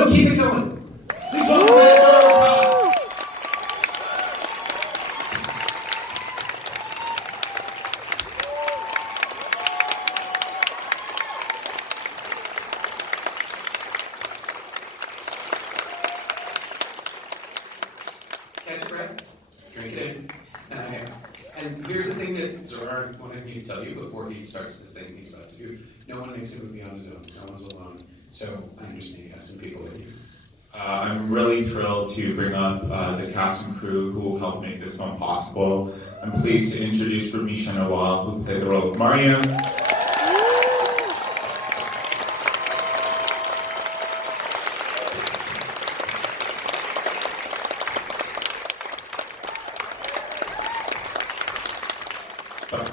No, keep it going. Please welcome Master. Catch your breath, drink it in. And here's the thing that Zohar wanted me to tell you before he starts this thing he's about to do. No one makes a movie on his own. No one's alone. So I understand you have some people with you. I'm really thrilled to bring up the cast and crew who helped make this film possible. I'm pleased to introduce Ramisha Nawal, who played the role of Mariam.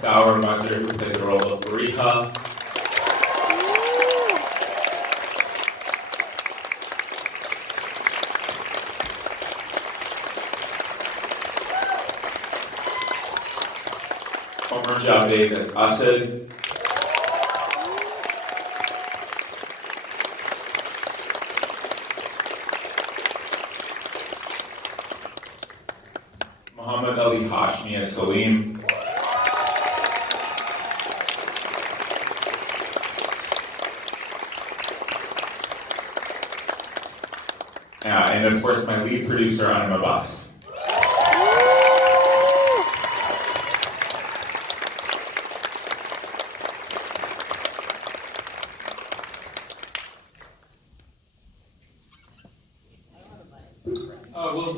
Daur Mazur, who played the role of Fariha. Omar Javed as Asad. Muhammad Ali Hashmi as Salim. And of course, my lead producer, Anim Abbas.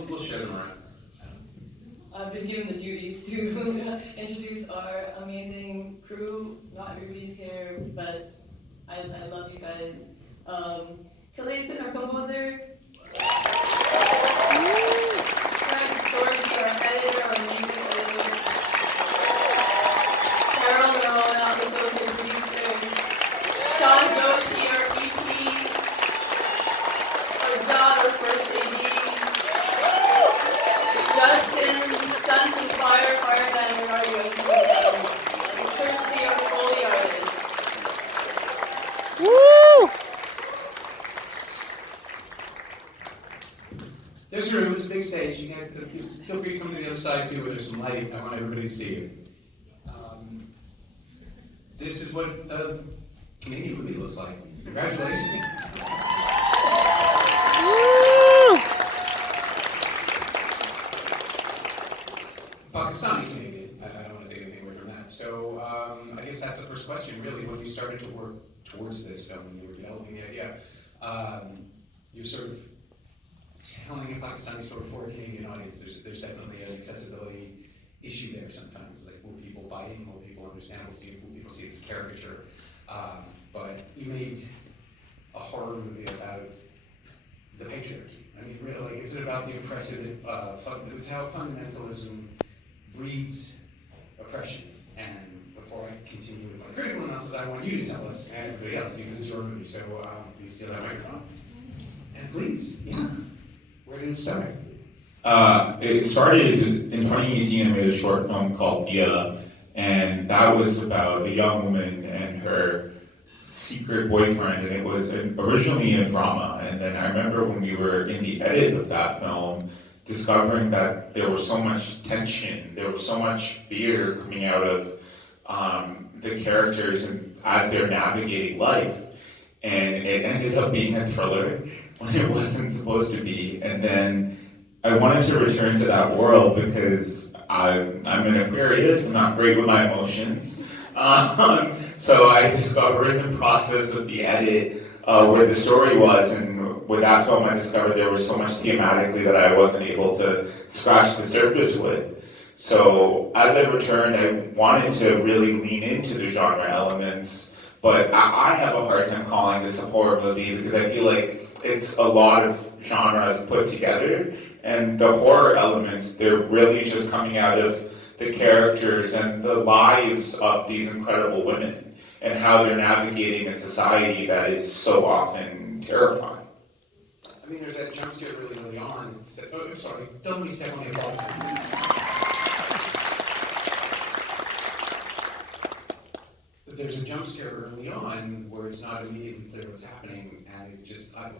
We'll share them around. I've been given the duties to introduce our amazing crew. Not everybody's here, but I love you guys. Khalid, our composer. Frank Sorby, our editor, our music editor. Carol Nolan, our associate producer. Sean Joshi, our EP. Our John, our first AD. Justin, Sons and Fireman, where are you? And Kirsty, our Foley artist. Woo! There's a room, it's a big stage. You guys feel free to come to the other side too, where there's some light. I want everybody to see you. This is what a Canadian movie looks like. Congratulations. Pakistani Canadian. I don't want to take anything away from that. So I guess that's the first question, really. When you started to work towards this film, when you were developing the idea, you're sort of telling a Pakistani story for a Canadian audience. There's definitely an accessibility issue there sometimes. Like, will people buy in? Will people understand? Will people see it as a caricature? But you made a horror movie about the patriarchy. I mean, really, like, it's about the oppressive. It's how fundamentalism breeds oppression. And before I continue with my critical analysis, I want you to tell us and everybody else, because it's your movie. So please steal that microphone. And please, where did it start? It started in 2018. I made a short film called Dia, and that was about a young woman and her secret boyfriend, and it was originally a drama. And then I remember when we were in the edit of that film, discovering that there was so much tension, there was so much fear coming out of the characters and as they're navigating life. And it ended up being a thriller when it wasn't supposed to be. And then I wanted to return to that world because I'm an Aquarius, I'm not great with my emotions. So I discovered in the process of the edit where the story was, and with that film I discovered there was so much thematically that I wasn't able to scratch the surface with. So as I returned, I wanted to really lean into the genre elements, but I have a hard time calling this a horror movie because I feel like it's a lot of genres put together, and the horror elements, they're really just coming out of the characters and the lives of these incredible women and how they're navigating a society that is so often terrifying. I mean, there's that jump scare really early on. Oh, I'm sorry, don't let me step on your balls. There's a jump scare early on where it's not immediately clear what's happening, and it just, I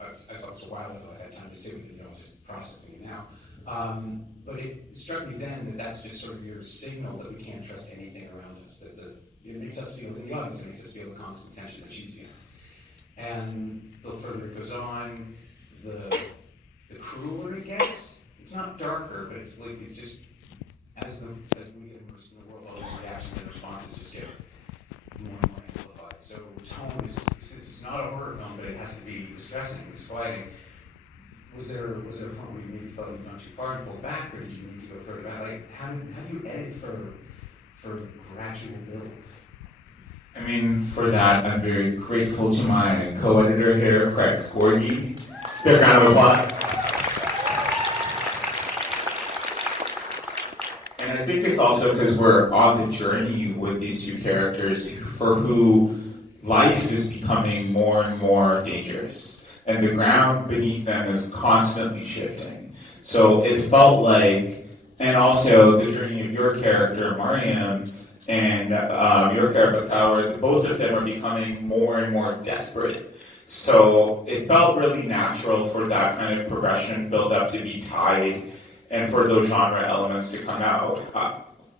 I saw this a while ago, I had time to sit with it, just processing it now. But it struck me then that that's just sort of your signal that we can't trust anything around us, that it makes us feel, in the audience, it makes us feel the constant tension that she's feeling. And the further it goes on, the crueler it gets. It's not darker, but it's like, it's just, as we get immersed in the world, all these reactions and responses just get more and more amplified. So tone is, since it's not a horror film, but it has to be distressing, disquieting. Was there a point where you maybe felt you'd gone too far and pulled back, or did you need to go further back? Like, how do you edit for gradual build? I mean, for that, I'm very grateful to my co-editor here, Craig Scorgi. Big round of applause. And I think it's also because we're on the journey with these two characters for who life is becoming more and more dangerous. And the ground beneath them is constantly shifting. So it felt like, and also the journey of your character, Mariam, and your character, Howard, both of them are becoming more and more desperate. So it felt really natural for that kind of progression build up to be tied and for those genre elements to come out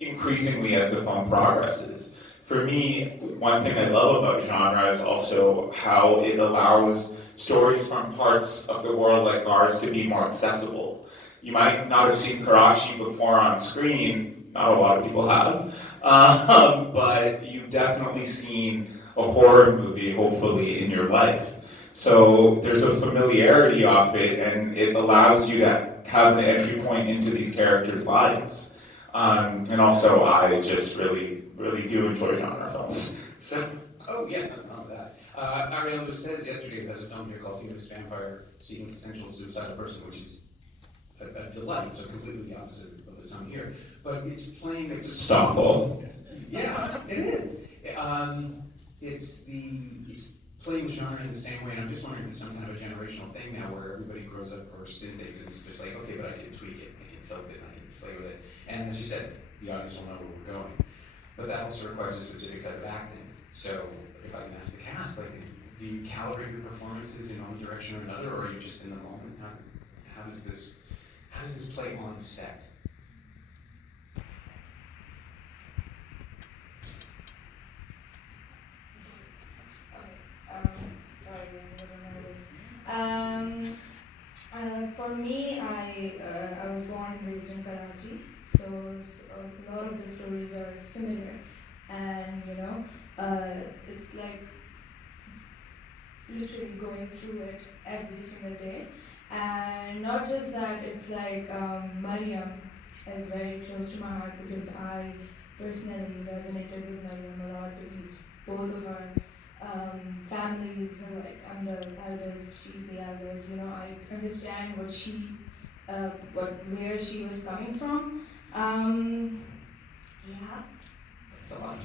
increasingly as the film progresses. For me, one thing I love about genre is also how it allows stories from parts of the world like ours to be more accessible. You might not have seen Karachi before on screen, not a lot of people have, but you've definitely seen a horror movie, hopefully, in your life. So there's a familiarity of it, and it allows you to have an entry point into these characters' lives. And also, I just really, really do enjoy genre films. So. Oh yeah, nothing wrong with that. Ariel Lewis says yesterday there's a film here called Humanist Vampire Seeking Consensual Suicidal Person, which is a delight, so completely the opposite of the tone here. But it's playing, it's Thoughtful. Yeah, it is. It's playing genre in the same way, and I'm just wondering if it's some kind of a generational thing now where everybody grows up versed in things, and it's just like, okay, but I can tweak it, I can tilt it, I can play with it. And as you said, the audience will know where we're going. But that also requires a specific type of acting. So if I can ask the cast, like, do you calibrate your performances in one direction or another, or are you just in the moment? How does this play on set? Sorry, I'm a little nervous. For me, I was born and raised in Karachi, so a lot of the stories are similar, and it's like it's literally going through it every single day, and not just that. It's like Mariam is very close to my heart because I personally resonated with Mariam a lot because both of our families are like, I'm the eldest, she's the eldest. I understand where she was coming from. Yeah, that's all.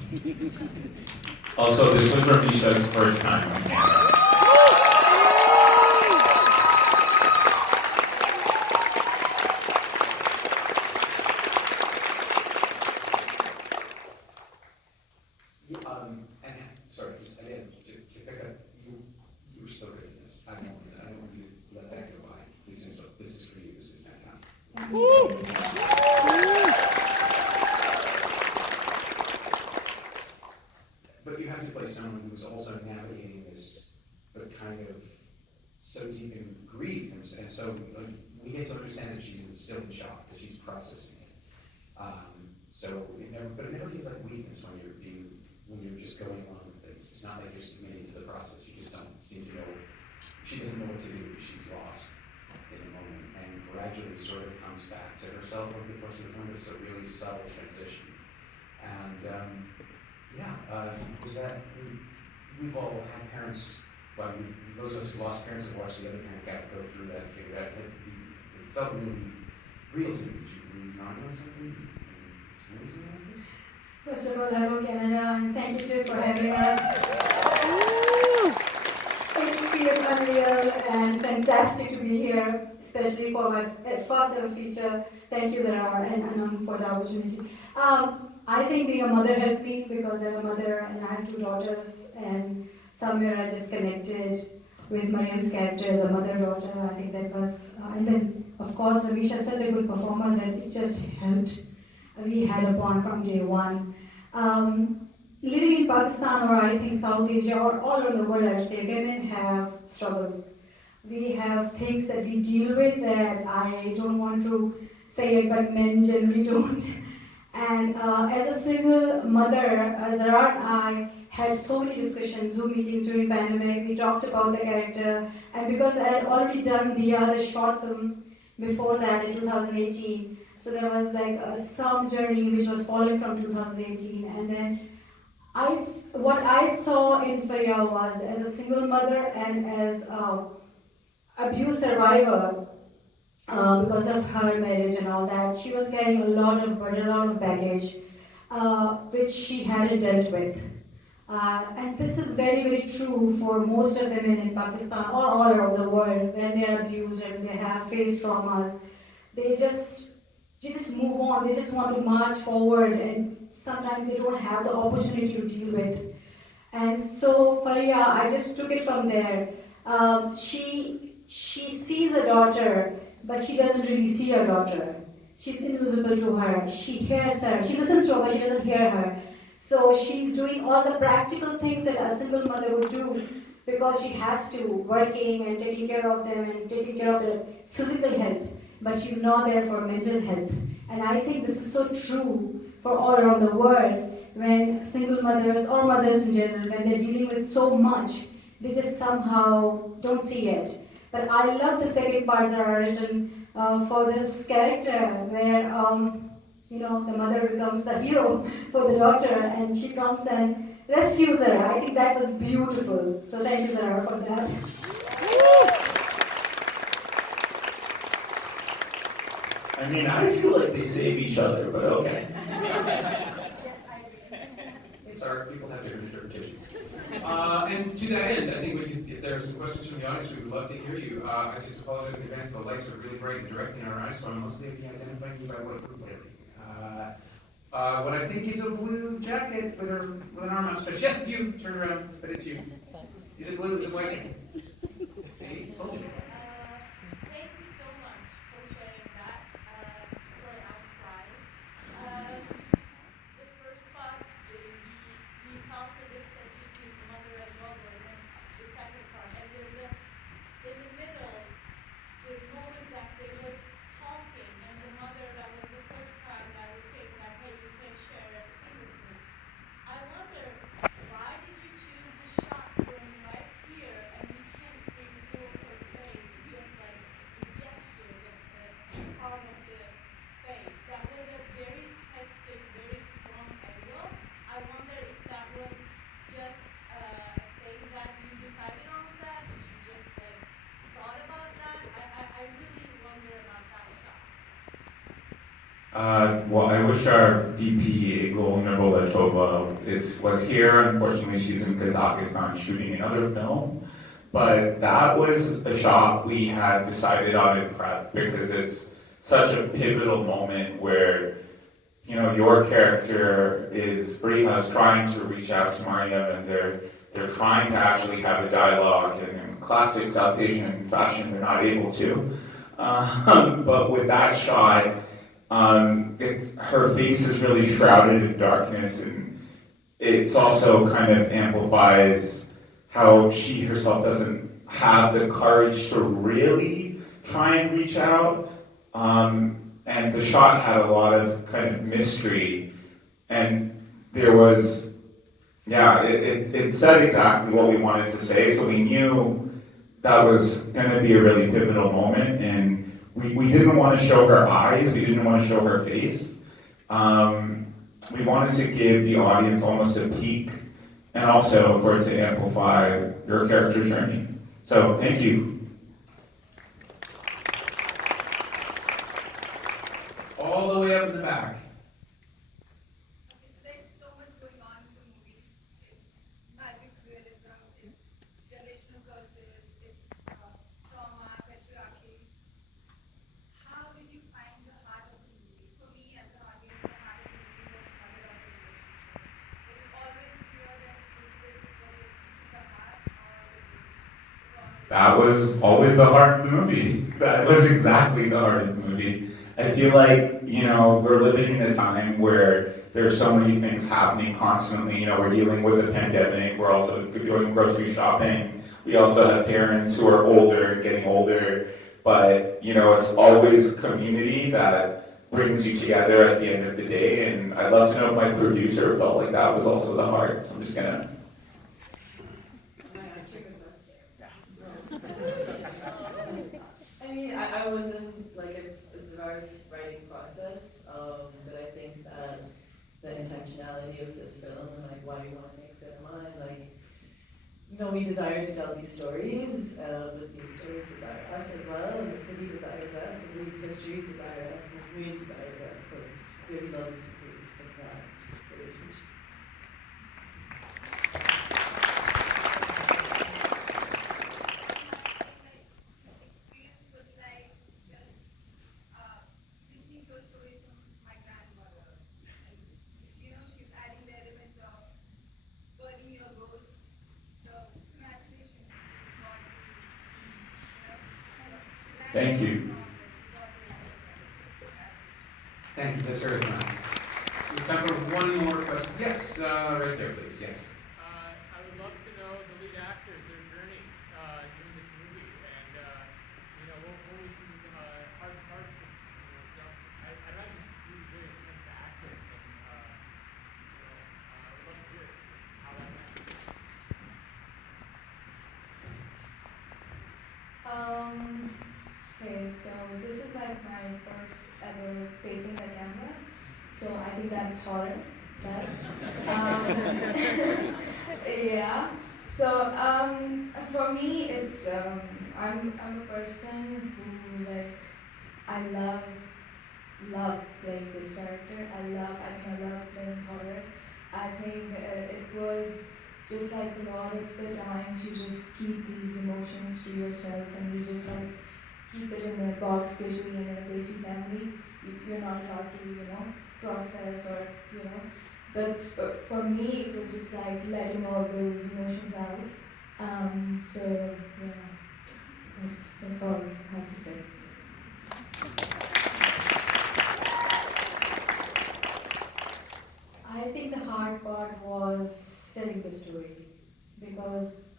Also, this was Ramisha's first time on camera. And sorry, just again to pick up, you were so good at this. I don't want you to let that go by. This is for you. This is fantastic. But you have to play someone who's also navigating this, but kind of so deep in grief, and so we get to understand that she's still in shock, that she's processing it. So it never feels like weakness when you're just going along with things. It's not like you're submitting to the process. You just don't seem to know. She doesn't know what to do. She's lost in the moment, and gradually sort of comes back to herself over the course of the film. It's a really subtle transition, and was that we've all had parents. Well, those of us who lost parents have watched the other parent got to go through that and figure out. It felt really real to me. Were you drawing on something? Experiencing like this? First of all, hello Canada, and thank you too for having us. It feels unreal and fantastic to be here, especially for my first ever feature. Thank you, Zara and Anam, for the opportunity. I think being a mother helped me because I'm a mother and I have two daughters, and somewhere I just connected with Mariam's character as a mother-daughter. I think that was, and then of course Ramesh is such a good performer that it just helped. We had a bond from day one. Living in Pakistan or I think South Asia or all over the world, I'd say women have struggles. We have things that we deal with that I don't want to say it, but men generally don't. And as a single mother, Zara and I had so many discussions, Zoom meetings during pandemic. We talked about the character, and because I had already done the short film before that in 2018, so there was like some journey which was following from 2018, and then what I saw in Faria was as a single mother and as abuse survivor, because of her marriage and all that, she was carrying a lot of burden, a lot of baggage, which she hadn't dealt with. And this is very, very true for most of women in Pakistan or all around the world when they are abused and they have faced traumas. They just, they just move on, they just want to march forward, and sometimes they don't have the opportunity to deal with. And so Faria, I just took it from there. She sees a daughter, but she doesn't really see her daughter. She's invisible to her. She hears her. She listens to her, but she doesn't hear her. So she's doing all the practical things that a single mother would do because she has to, working and taking care of them and taking care of their physical health. But she's not there for mental health. And I think this is so true for all around the world when single mothers or mothers in general, when they're dealing with so much, they just somehow don't see it. But I love the second parts that are written for this character where the mother becomes the hero for the daughter and she comes and rescues her. I think that was beautiful. So thank you, Zara, for that. I mean, I feel like they save each other, but okay. It's art, people have different interpretations. And to that end, I think if there are some questions from the audience, we would love to hear you. I just apologize in advance, the lights are really bright and directly in our eyes, so I'm mostly identifying you by what group we're in. What I think is a blue jacket with an arm outstretched. Yes, you, turn around, but it's you. Is it blue, is it white? See, told you. Thank you so much for sharing that. Sorry, I'm crying. The first part, we felt the distance between mother and daughter, and then the second part. And there's in the middle, the moment that they were talking, and the mother, that was the first time that was saying that, hey, you can share everything with me. I wonder, why did you choose the shot from right here and we can't see full her face? It's just like the gestures of the palm of the face. That was a very specific, very strong angle. I wonder if that was just a thing that you decided on set, if you just like thought about that. I really wonder about that shot. Well, I wish our DP, Igul Nurbulatova, was here. Unfortunately, she's in Kazakhstan shooting another film. But that was a shot we had decided on in prep because it's such a pivotal moment where, your character is Briha's trying to reach out to Mariam and they're trying to actually have a dialogue, and in classic South Asian fashion, they're not able to. But with that shot, it's her face is really shrouded in darkness, and it's also kind of amplifies how she herself doesn't have the courage to really try and reach out. And the shot had a lot of kind of mystery, and there was, yeah, it said exactly what we wanted to say, so we knew that was going to be a really pivotal moment, and we didn't want to show her eyes, we didn't want to show her face. We wanted to give the audience almost a peek, and also for it to amplify your character's journey. So, thank you. All the way up in the back. Okay, so there's so much going on in the movie. It's magic realism, it's generational curses, it's trauma, patriarchy. How did you find the heart of the movie? For me, as an audience, the heart of the movie was mother-daughter relationship. Was it always clear that this is the heart, or it was across that was always the heart of the movie. That was exactly the heart of the movie. I feel like, we're living in a time where there's so many things happening constantly. We're dealing with a pandemic. We're also doing grocery shopping. We also have parents who are older, getting older. But, it's always community that brings you together at the end of the day. And I'd love to know if my producer felt like that was also the heart. So I'm just gonna. I mean, I wasn't, like, it's a very writing process, but I think that the intentionality of this film and like why you want to make cinema and like, we desire to tell these stories, but these stories desire us as well, and the city desires us, and these histories desire us, and the community desires us, so it's really lovely to create that relationship. Experience was like just listening to a story from my grandmother. And, she's adding the element of burning your ghosts. So congratulations to God to, Thank you. Thank you, that's very kind. We have time for one more question. Yes, right there, please, yes. I would love to know the lead actors, their journey during this movie, and what was some hard parts. I imagine this movie is very intense to act in, and I would love to hear how that went. Okay, so this is like my first ever facing the camera, so I think that's horror itself. Yeah. So for me, it's I'm a person who like I love playing this character. I kind of love playing horror. I think it was just like a lot of the times you just keep these emotions to yourself and you just like keep it in a box, especially in a Desi family. You're not allowed to, process or, But for me, it was just like letting all those emotions out. So yeah, that's all I have to say. I think the hard part was telling the story because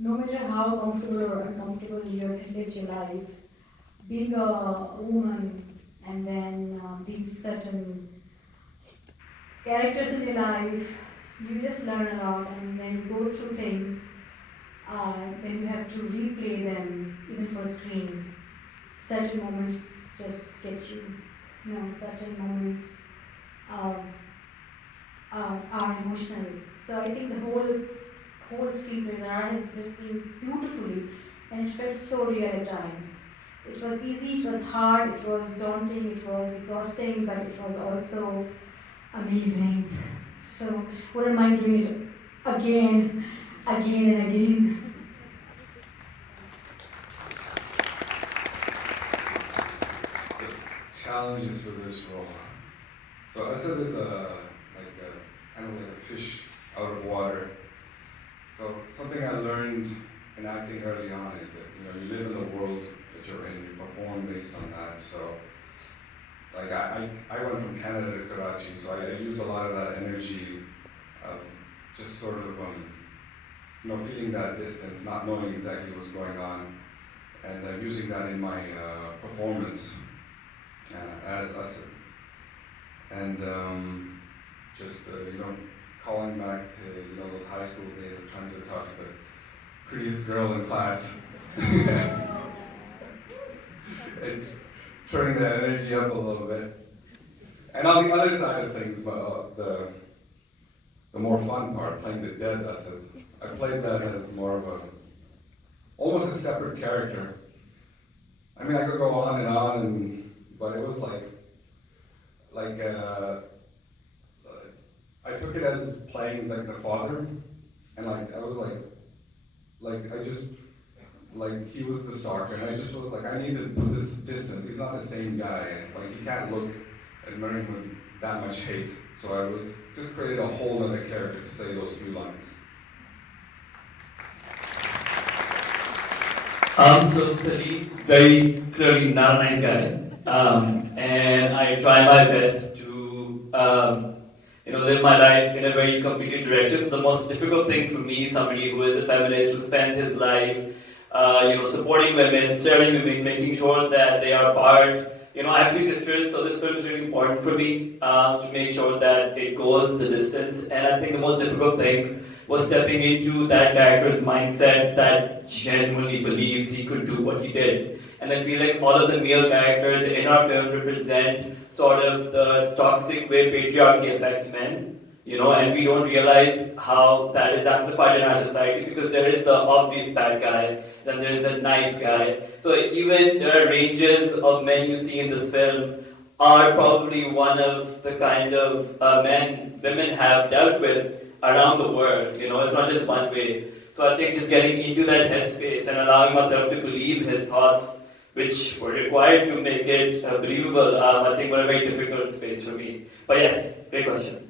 no matter how comfortable or uncomfortable you have lived your life, being a woman and then being certain characters in your life, you just learn a lot, and when you go through things, then you have to replay them even for screen. Certain moments just get you, certain moments um, are emotional. So I think the whole screenplay Zara has written beautifully, and it felt so real at times. It was easy, it was hard, it was daunting, it was exhausting, but it was also amazing. So wouldn't mind doing it again, again and again. So, challenges for this role. So Asad is kind of like a fish out of water. So something I learned in acting early on is that you live in the world that you're in, you perform based on that. So like I went from Canada to Karachi, so I used a lot of that energy of just sort of feeling that distance, not knowing exactly what's going on, and using that in my performance as Asad. And just calling back to those high school days of trying to talk to the prettiest girl in class and turning that energy up a little bit. And on the other side of things, the more fun part, playing the dead Asad, I played that as more of almost a separate character. I mean, I could go on, but it was like I took it as playing like the father, and I was I just he was the stalker, and I just was like, I need to put this distance. He's not the same guy. Like he can't look at Miriam with that much hate. So I was just created a whole other character to say those few lines. So Sadiq, very clearly not a nice guy. And I try my best to, live my life in a very completely direction. So the most difficult thing for me, somebody who is a feminist, who spends his life, supporting women, serving women, making sure that they are part. I have three sisters, so this film is really important for me to make sure that it goes the distance. And I think the most difficult thing was stepping into that character's mindset that genuinely believes he could do what he did. And I feel like all of the male characters in our film represent sort of the toxic way patriarchy affects men, and we don't realize how that is amplified in our society because there is the obvious bad guy, then there's the nice guy. So even there are ranges of men you see in this film are probably one of the kind of men women have dealt with around the world. It's not just one way. So I think just getting into that headspace and allowing myself to believe his thoughts, which were required to make it believable, I think were a very difficult space for me. But yes, great question.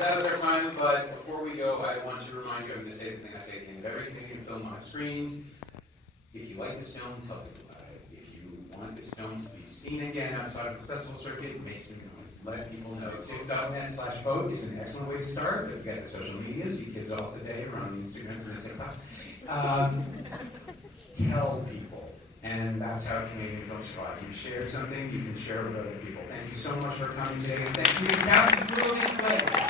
That was our time, but before we go, I want to remind you, I'm going to say the thing I say at the end of every Canadian film I've screened. If you like this film, tell people about it. If you want this film to be seen again outside of the festival circuit, make some noise. Let people know. TIFF.net/vote is an excellent way to start. But you got the social medias, you kids all today are on the Instagrams and the TikToks. Tell people. And that's how Canadian film survives. You share something, you can share it with other people. Thank you so much for coming today, and thank you to the cast and crew of Equal.